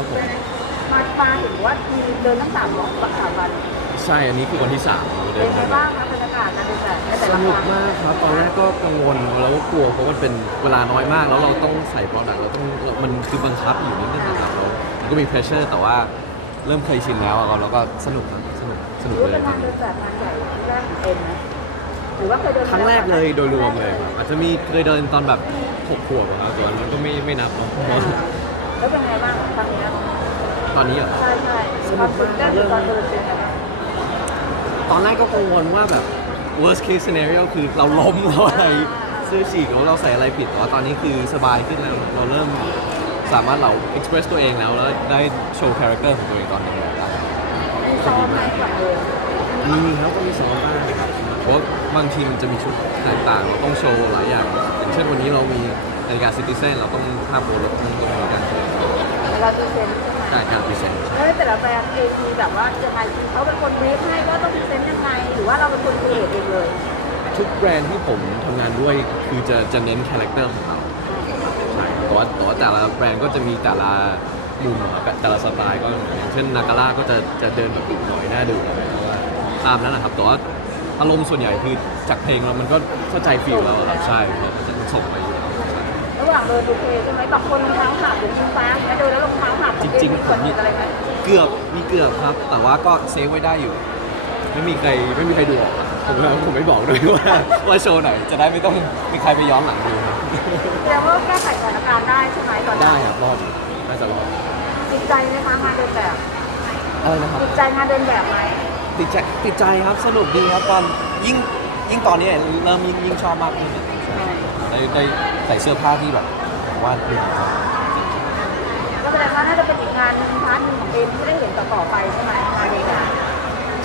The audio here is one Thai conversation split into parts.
ครับผมมามาถึงว่ามีเดินทั้งสามวันสามวันใช่อันนี้คือวันที่สามเราเดิเป็นนไงทางบ้างคะบรรยากาศการเดินแบบในแต่สละคนุกรั้งมากครับตอนแรกก็กังวลแล้วก็กลัวเพราะมันเป็นเวลาน้อยมาก แล้วเราต้องใส่โปรดักต์เราต้องมันคือบังคับอยู่นิดนึงนะครับแล้วมันก็มีเพรสเชอร์ แต่ว่าเริ่มเคยชินแล้วอะแล้วก็สนุกครับสนุกสหนุรืกอว่าเลเป็ยนงานเดินแบบงานใหญ่ที่แรกของเอ็มนะหรือว่าเคยเดินครั้งแรกเลยโดยรวมเลยครับอาจจะมีเคยเดินตอนแบบหกขวบอะครับแต่ว่ามันก็ไม่ไม่นับเนอะเพราะว่า แล้วเป็นไงบ้างครั้งเนี้ยตอนนี้อะใช่ใช่ความตื่นเต้นหรือตอนเดินเป็นไงบ้างตอนแรกก็กังวลว่าแบบ worst case scenario คือเราล้มเราอะไรเสื้อฉีกแล้วเราใส่อะไรผิดแต่ว่าตอนนี้คือสบายขึ้นแล้วเราเริ่มสามารถเรา express ตัวเองแล้วแล้วได้โชว์ character ของตัวเองตอนนี้ได้มีซ้อมไหมก่อนเดินมีครับก็มีซ้อมบ้างครับเพราะบางทีมันจะมีชุดต่างๆเราต้องโชว์หลายอย่าง อย่างเช่นวันนี้เรามีนาฬิกา Citizen เราต้องภาพโบรถต้องต้องมีการ โชว์เวลาดูเซนใช่ไหมได้การพรีเซนต์แล้วแต่ละแบรนด์เองมีแบบว่ายังไงเขาเป็นคนเมคให้ว่าต้องพรีเซนต์ยังไงหรือว่าเราเป็นคนครีเอทเองเลยทุกแบรนด์ที่ผมทำงานด้วยคือจะจะเน้นคาแรคเตอร์ของเราใช่แต่ว่าแต่ว่าแต่ละแบรนด์ก็จะมีแต่ละมุมอะครับแต่ละสไตล์ก็อย่างเช่นนากาล่าก็จะจะเดินแบบดุหน่อยน่าดูอะไรเพราะว่าตามนั้นแหละครับแต่ว่าอารมณ์ส่วนใหญ่คือจากเพลงเรามันก็เข้าใจฟีลเราอะครับใช่เพราะมันจะส่งไปอยู่แล้วใช่ ระหว่างเดินดูเพลงใช่ไหมบางคนรองเท้าขาดหรือยิงฟ้าอย่างเงี้ยเดินแล้วรองเท้าขาดจริงๆผมมีมีอะไรไหมเกือบมีเกือบครับ แต่ว่าก็เซฟไว้ได้อยู่ ไม่มีใครไม่มีใครดูหรอกผมผมไม่บอกด้วยว่าว่าโชว์ไหนจะได้ไม่ต้องมีใครไปย้อนหลังดูครับแสดงว่าแก้ไขสถานการณ์ได้ใช่ไหมตอนนั้ได้นครับรอดอยู่น่าจะรอดติดใจไหมคะงานเดินแบบอะไรนะครับ ติดใจงานเดินแบบไหมติดใจติดใจครับสนุกดีครับตอนยิ่งยิ่งตอนนี้เริ่มยิ่งยิ่งชอบมากขึ้น ได้ได้ใส่เสื้อผ้าที่แบบผมว่าดีครับก็แสดงว่าน่าจะเป็นอีกงานหนึงพาร์ทหนึงของเอ็มที่ได้เห็นต่อๆไปใช่ไหมงานนี้นะ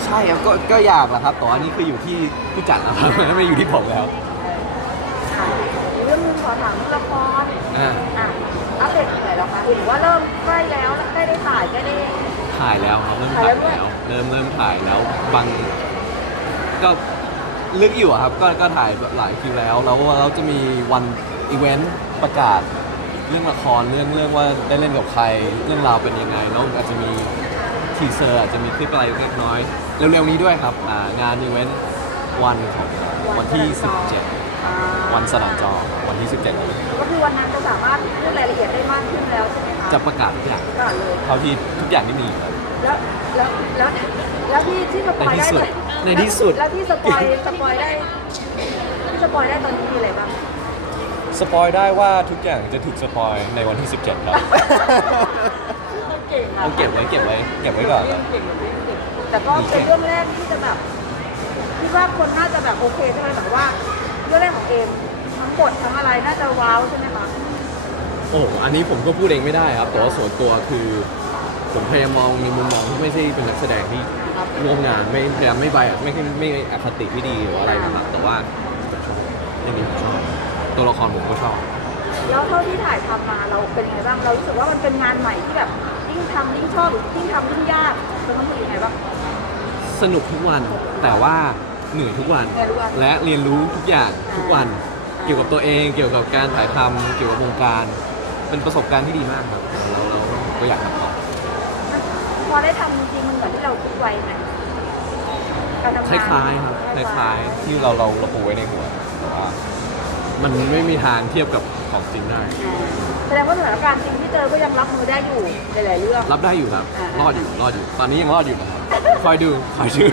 ใช่ครับก็ก็อยากแหละครับแต่ว่านี่คืออยู่ที่ผู้จัดนะครับ ไม่อยู่ที่ผมแล้วอะอีกเรื่องหนึงขอถามเรื่องละครอ่าอะอัปเดตถึงไหนแล้วคะหรือว่าเริ่มใกล้แล้วใกล้ได้ถ่ายใกล้ได้ ถ่ายแล้วครับเริ่มถ่ายแล้ว เริ่มเริ่มถ่ายแล้วบางก็ ลึกอยู่อะครับก็ก็ถ่ายแบบหลายคิวแล้วแล้วเราจะมีวันอีเวนต์ประกาศเรื่องละครเรื่องเรื่องว่าได้เล่นกับใครเรื่องราวเป็นยังไงแล้วอาจจะมีทีเซอร์อาจจะมีคลิปอะไรเล็กน้อยเร็วๆนี้ด้วยครับอ่างานอีเวนต์วันของวันที่ 17อ่าวันสนามจอวันที่ 17นี้ก็คือวันนั้นจะสามารถพูดรายละเอียดได้มากขึ้นแล้วใช่ไหมคะจะประกาศทุกอย่างก่อนเลยเท่าที่ทุกอย่างที่มีครับแล้วแล้วแล้ว แล้วที่ที่สปอยได้เลยในที่สุด แล้วที่สปอยสปอยได้ที่สปอยได้ตอนนี้มีอะไรบ้างสปอยได้ว่าทุกอย่างจะถูกสปอยในวันที่ 17 ครับเก่งอะเอาเก็บไว้เก็บไว้เก็บไว้ก่อนครับ เก่งเก่งเก่งแต่ก็เป็นเรื่องแรกที่จะแบบคิดว่าคนน่าจะแบบโอเคใช่ไหมแบบว่าเรื่องแรกของเอมทั้งบททั้งอะไรน่าจะว้าวใช่ไหมคะ โอ้โหอันนี้ผมก็พูดเองไม่ได้ครับแต่ว่าส่วนตัวคือ ผมพยายามมองในมุมมองที่ไม่ใช่เป็นนักแสดงที่ครับร่วมงานไม่พยายามไม่ใบอะไม่ไม่ไม่อคติไม่ดีหรือว่าอะไรนะครับแต่ว่าผมชอบเรื่องนี้ผมชอบตัวละครผมก็ชอบแล้วเท่าที่ถ่ายทำมาเราเป็นไงบ้างเรารู้สึกว่ามันเป็นงานใหม่ที่แบบยิ่งทำยิ่งชอบหรือยิ่งทำยิ่งยากเป็นต้องเป็นยังไงบ้าง สนุกทุกวันแต่ว่าเหนื่อยทุกวัน เหนื่อยทุกวันและเรียนรู้ทุกอย่างทุกวันเกี่ยวกับตัวเองเกี่ยวกับการถ่ายทำเกี่ยวกับวงการ เป็นประสบการณ์ที่ดีมากครับแล้วแล้วผมก็อยากทำต่อพ อได้ทำจริงๆมันเหมือนที่เราคิดไว้ไหมการทำคงานล้ายๆครับคล้ายๆ ที่เราเราเราปูไว้ในหัวแต่ว่ามันไม่มีทางเทียบกับของจริงได้ อ่าแสดงว่าสถานการณ์จริงที่เจอก็ยังรับมือได้อยู่ในหลายๆเรื่อง รับได้อยู่ครับ อ่ารอดอยู่รอดอยู่ ตอนนี้ยังรอดอยู่นะครับคอยดูคอยดู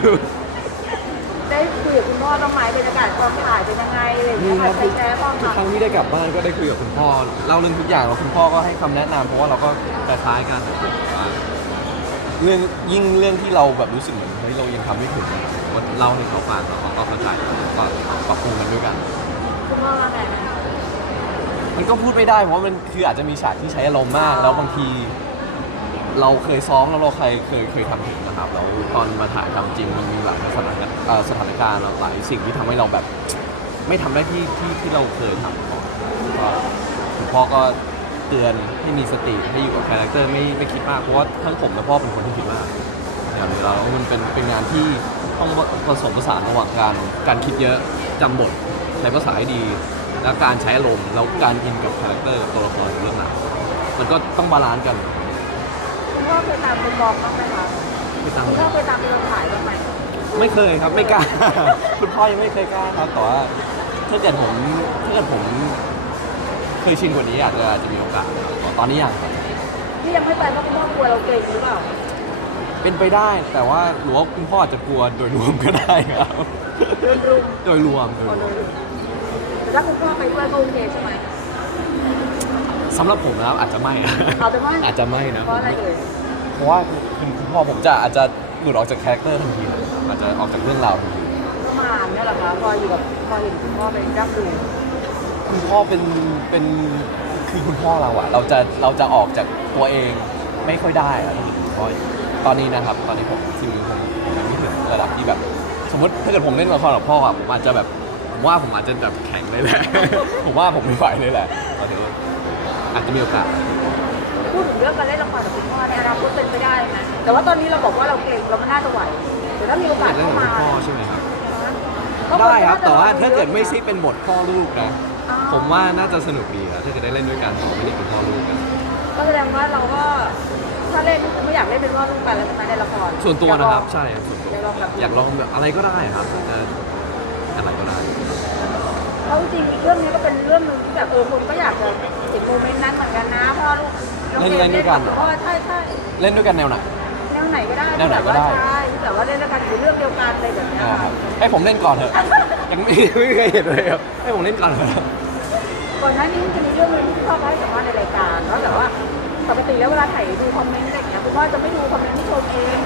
ได้คุยกับคุณพ่อบ้างไหมบรรยากาศกองถ่ายเป็นยังไงอะไรอย่างเงี้นี่ยครับใครแชร์บ้างทุกค่ะครั้งที่ได้กลับบ้านก็ได้คุยกับคุณพ่อเล่าเรื่องทุกอย่างแล้วคุณพ่อก็ให้คำแนะนำเพราะว่าเราก็คล้ายๆกันว่า เรื่องยิ่งเรื่องที่เราแบบรู้สึกเหมือนเฮ้ยเรายังทำไม่ถึงว่าเล่าให้เขาฟังแล้วเขาก็เข้าใจก็ปรับปรุงกันด้วยกัน คุณพ่อว่าไงนะมันก็พูดไม่ได้เพราะว่ามันคืออาจจะมีฉากที่ใช้อารมณ์มาก แล้วบางที เราเคยซ้อมแล้วเราเคยเคยเคยทำถึงนะครับแล้วตอนมาถ่ายทำจริงมันมีหลายสถานการณ์เอ่อสถานการณ์หลายสิ่งที่ทำให้เราแบบ ไม่ทำได้ที่ที่ที่เราเคยทำมาก่อนก็คุณพ่อก็ เตือนให้มีสติให้อยู่กับคาแรคเตอร์ไม่ไม่คิดมากเพราะว่าทั้งผมและพ่อเป็นคนที่คิดมากอย่างนี้แล้วมันเป็นเป็นงานที่ต้องผสมผสานระหว่างการการคิดเยอะจำบทใช้ภาษาให้ดี แล้วการใช้อารมณ์แล้วการอินกับคาแรคเตอร์กับตัวละครของเรื่องหนังมันก็ต้องบาลานซ์กันพ่อเคยตามไปกองบ้างไหมคะไม่ตังคุณพ่อเคยตามไปกองถ่ายบ้างไหมไม่เคยครับไม่กล้า คุณพ่อยังไม่เคยกล้าครับแต่ว่าถ้าเกิดผมถ้าเกิดผม เคยชินกว่านี้อาจจะอาจจะมีโอกาสตอนนี้ยังครับที่ยังไม่ไปเพราะคุณพ่อกลัวเราเกรงหรือเปล่าเป็นไปได้แต่ว่าหรือว่าคุณพ่ออาจจะกลัวโดยรวมก็ได้ครับ เรื่องรุมโดยรวมโดยอ๋อรโดวมยรุมแต่ถ้าคุณพ่อไปด้วยก็โอเคใช่ไหมสำหรับผมนะครับอาจจะไม่นะเอาแต่ว่าอาจจะไม่นะเพราะอะไรเอ่ยเพราะว่าคุณคุณพ่อผมจะอาจจะหลุดออกจากคาแรคเตอร์ทันทีเลยอาจจะออกจากเรื่องราวทันทีประมาณเนี่ยแหละคะพออยู่กับพอเห็นคุณพ่อไปรับดู คุณพ่อเป็นเป็นคือคุณพ่อเราอะเราจะเราจะออกจากตัวเองไม่ค่อยได้อะคุณพ่อตอนนี้นะครับ ตอนนี้ผมคือผมยังไม่ถึงระดับที่แบบ สมมติถ้าเกิดผมเล่นละครกับพ่ออะผมอาจจะแบบผมว่าผมอาจจะแบบแข็งเลยแหละ ผมว่าผมไม่ไหวเลยแหละตอนนี้อาจจะมีโอกาส พูดถึงเรื่องการเล่นละครกับคุณพ่อในอนาคตเป็นไปได้ไหมแต่ว่าตอนนี้เราบอกว่าเราเกรงเราไม่น่าจะไหวแต่ถ้ามีโอกาสเล่นเข้ากับมาคุณพ่อใช่ไหมครับ ก็ได้ครับ น่จะแต่ว่าถ้าเกิดยอะไม่ใช่เป็นบทพ่อลูกนะอ๋อ ผมว่าน่าจะสนุกดีนะถ้าเกิดได้เล่นด้วยกันผมไม่ได้เป็นพ่อลูกกัน ก็แสดงว่าเราก็ถ้าเล่นไม่อยากเล่นเป็นพ่อลูกกันแล้วใช่ไหมในละครส่วนตัวนะครับอยากลองใช่ครับส่วนตัวอยากลองแบบอยากลองแบบอะไรก็ได้ครับจะอะไรก็ได้ เพราะจริงๆเรื่องนี้ก็เป็นเรื่องหนึ่งที่แบบเออคนก็อยากจะเห็นโมเมนต์นั้นเหมือนกันนะพ่อลูกองเล่นเล่นด้วยกันบพ่อใช่ใช่เล่นด้วยกันแนวไหน แนวไหนก็ได้แนวไหนก็ได้ ที่แบบว่าใช่ที่แบบว่าเล่นด้วยกันอยู่เรื่องเดียวกันอะไรแบบเนี้ยอ่าคค่ะรับให้ผมเล่นก่อนเถอะยังไม่ ไม่เคยเห็นเลยครับให้ผมเล่นก่อนเถอะ ก่อนหน้านี้มันจะมีเรื่องหนึงที่พ่อเขาให้สัมภาษณ์ในรายการเนาะแต่ว่าปกติแล้วเวลาถ่ายดูคอมเมนต์อะไรอย่างเงี้ยคุณพ่อจะไม่ดูคอมเมนต์ที่ชมเอง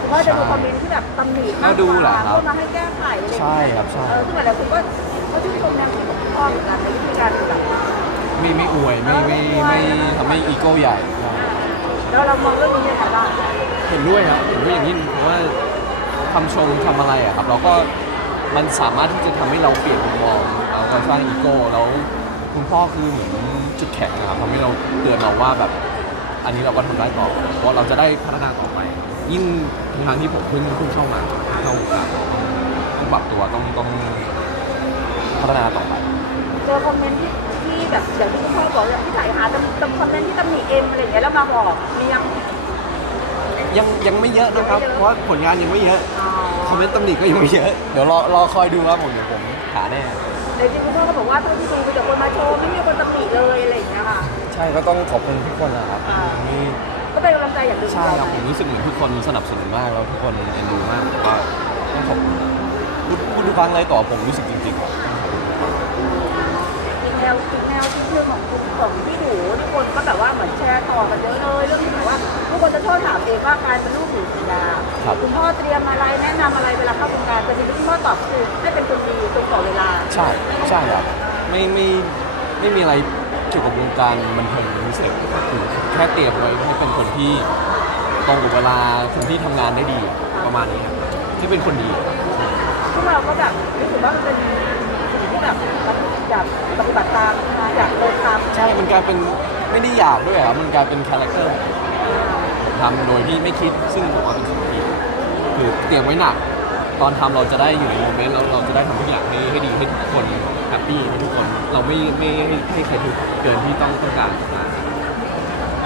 คุณพ่อจะดูคอมเมนต์ที่แบบตำหนิมากกว่าเพื่อมาให้แก้ไขอะไรอย่างใช่เงี้ยครับใช่เออซึ่งหลายๆคนก็ก็ชื่นชมแนวคิดของคุณพ่อเหมือนกันในวิธีการแบบ ไม่ไม่อวยไม่ไม่ไม่ทำให้อีโก้ใหญ่แล้วเรามองเรื่องนี้ยังไงบ้าง เห็นด้วยครับเห็นด้วยอย่างยิ่งเพราะว่าคำชมทำอะไรอะครับ เราก็มันสามารถที่จะทำให้เราเปลี่ยนมุมมองเราก็สร้างอีโก้แล้ว คุณพ่อคือเหมือนจุดแข็งนะครับทำให้เราเตือนเราว่าแบบอันนี้เราก็ทำได้ต่อ เพราะเราจะได้พัฒนาต่อไป ยิ่งทางที่ผมเพิ่งเพิ่งเข้ามาเข้าวงการต้องปรับตัวต้องต้องพัฒนาต่อไป เจอคอมเมนต์ที่ที่แบบอย่างที่คุณพ่อบอกเนี่ยที่ถ่ายหาตำตำคอมเมนต์ที่ตำหนิเอ็มอะไรอย่างเงี้ยแล้วมาบอกมียัง ยังยังไม่เยอะนะครับ ยังไม่เยอะ เพราะผลงานยังไม่เยอะ คอมเมนต์ตำหนิก็ยังไม่เยอะ เดี๋ยวรอรอคอยดูครับผมเดี๋ยวผมหาแน่ แต่จริงๆคุณพ่อก็บอกว่าเท่าที่ดูมีแต่คนมาชมไม่มีคนตำหนิเลยอะไรอย่างเงี้ยค่ะใช่ก็ต้องขอบคุณทุกคนนะครับอ่านี่ก็เป็นกำลังใจอย่างหนึ่งขอใช่งเราครับผมรู้สึกเหมือนทุกคนสนับสนุนมากแล้วทุกคนเอ็นดูมากแต่ว่าต้องขอบคุณนะพูดพูดทุกครั้งเลยต่อผมรู้สึกจริงๆครับอีกแนวอีกแนวที่เรื่องของของพี่หนูที่คนก็แบบว่าเหมือนแชร์ต่อกันเยอะเลยเรื่องที่แบบว่าทุกคนจะชอบถามเองว่าการเป็นลูกหนูสีดา ครับ คุณพ่อเตรียมอะไรแนะนำอะไรเวลาเข้าวงการแต่ที่คุณพ่อตอบคือให้เป็นคนดีตรงต่อเวลาใช่ใช่ครับไม่ไม่ไม่มีอะไรเกี่ยวกับวงการบันเทิงเป็นพิเศษคือแค่เตรียมไว้ให้เป็นคนที่ตรงกับเวลาคนที่ทำงานได้ดีประมาณนี้ครับที่เป็นคนดีซึ่งเราก็แบบรู้สึกว่ามันเป็นสิ่งที่แบบอยากปฏิบัติตามนะอยากเดินตามใช่มันกลายเป็นไม่ได้อยากด้วยครับมันกลายเป็นคาแรคเตอร์ผมทำโดยที่ไม่คิดซึ่งผมว่าเป็นสิ่งที่ดี คือเตรียมไว้หนัก ตอนทำเราจะได้อยู่ในโมเมนต์แล้วเราจะได้ทำทุกอย่างให้ให้ดีให้ทุกคนแฮปปี้ให้ทุกคน เราไม่ไม่ให้ให้ใครทุกข์เกินที่ต้องต้องการมา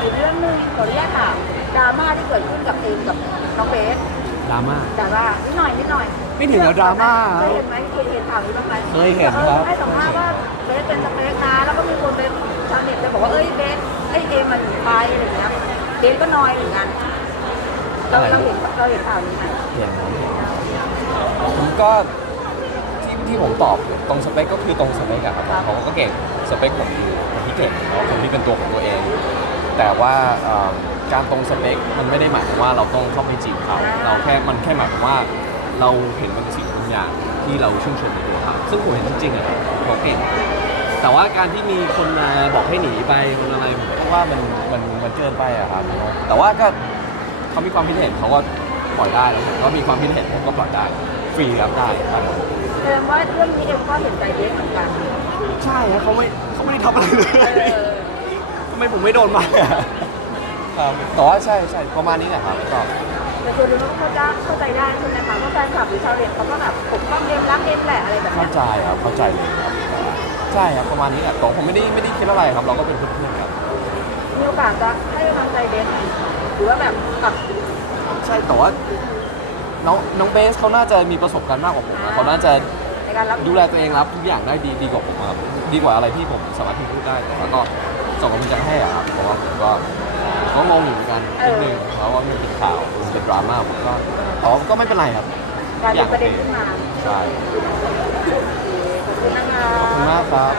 อีกเรื่องหนึงขออนุญาตถามดราม่าที่เกิดขึ้นกับเองกับน้องเบสดราม่า ดราม่านิดหน่อยนิดหน่อยไม่ถึงกับดราม่าเคยเห็นไหมเคยเห็นข่าวนี้บ้างไหมเคยเห็นครับให้สัมภาษณ์ว่าเบสเป็นสเปคนะแล้วก็มีคนเป็นชาวเน็ตไปบอกว่าเอ้ยเบสไอ้ยเอมันหนีไปอะไรอย่างเงี้ยเบสก็น้อยเหมือนกัน เราเราเห็นเราเห็นข่าวนี้ไหมเห็นผมก็ที่ที่ผมตอบตรงสเปคก็คือตรงสเปคอะครับเขาก็เก่งสเปคผมดีคนที่เก่งแล้วคนที่เป็นตัวของตัวเอง แต่ว่าเอ่อการตรงสเปคมันไม่ได้หมายความว่าเราต้องเข้าไปจีบเขาเราแค่มันแค่หมายความว่า เราเห็นบางสิ่งบางอย่างที่เราชื่นชมในตัวเขาซึ่งผมเห็นจริงๆอะเขาเก่ง แต่ว่าการที่มีคนมาบอกให้หนีไปคนอะไรผมก็ว่ามันมันมันเกินไปอะครับแต่ว่าก็ เขามีความคิดเห็นเขาก็ปล่อยได้แล้วผมก็มีความคิดเห็นผมก็ปล่อยได้ฟรีครับได้ครับแสดงว่าเรื่องนี้เอ็มก็เห็นใจเบสเหมือนกันใช่ครับเขาไม่เขาไม่ได้ทำอะไรเลเอยอทำไมผมไม่โดนมาอะครับแต่ว่าใช่ใช่ประมาณนี้แหละครับก็ แต่ส่วนหนึ่งเราก็เข้าใจเข้าใจได้ใช่ไหมคะว่าแฟนคลับหรือชาวเน็ตเขาก็แบบปกป้องเอ็มรักเอ็มแหละอะไรแบบเข้าเนี้ยใจครับเข้าใจเลยครับใช่ครับประมาณนี้แหละแต่ผมไม่ได้ไม่ได้คิดอะไรครับ เราก็เป็นเพื่อนๆครับมีโอกาสจะให้กำลังใจเบสไหม หรือว่าแบบแบบใช่แต่ว่าน้องน้องเบสเขาน่าจะมีประสบการณ์มากกว่าผมนะเขาน่าจะในการรับดูแลตัวเองรับทุกอย่างได้ดีดีกว่าผมครับดีกว่าอะไรที่ผมสามารถที่พูดได้แต่ว่าก็ส่งกำลังใจให้อะครับเพราะว่าผมก็ก็งงอยู่เหมือนกันนิดนึงเพราะว่ามันเป็นข่าวมันเป็นดราม่าผมก็อ๋อก็ไม่เป็นไรครับการเป็นประเด็นขึ้นมาใช่ขอบคุณนะคะ ขอบคุณมากครับ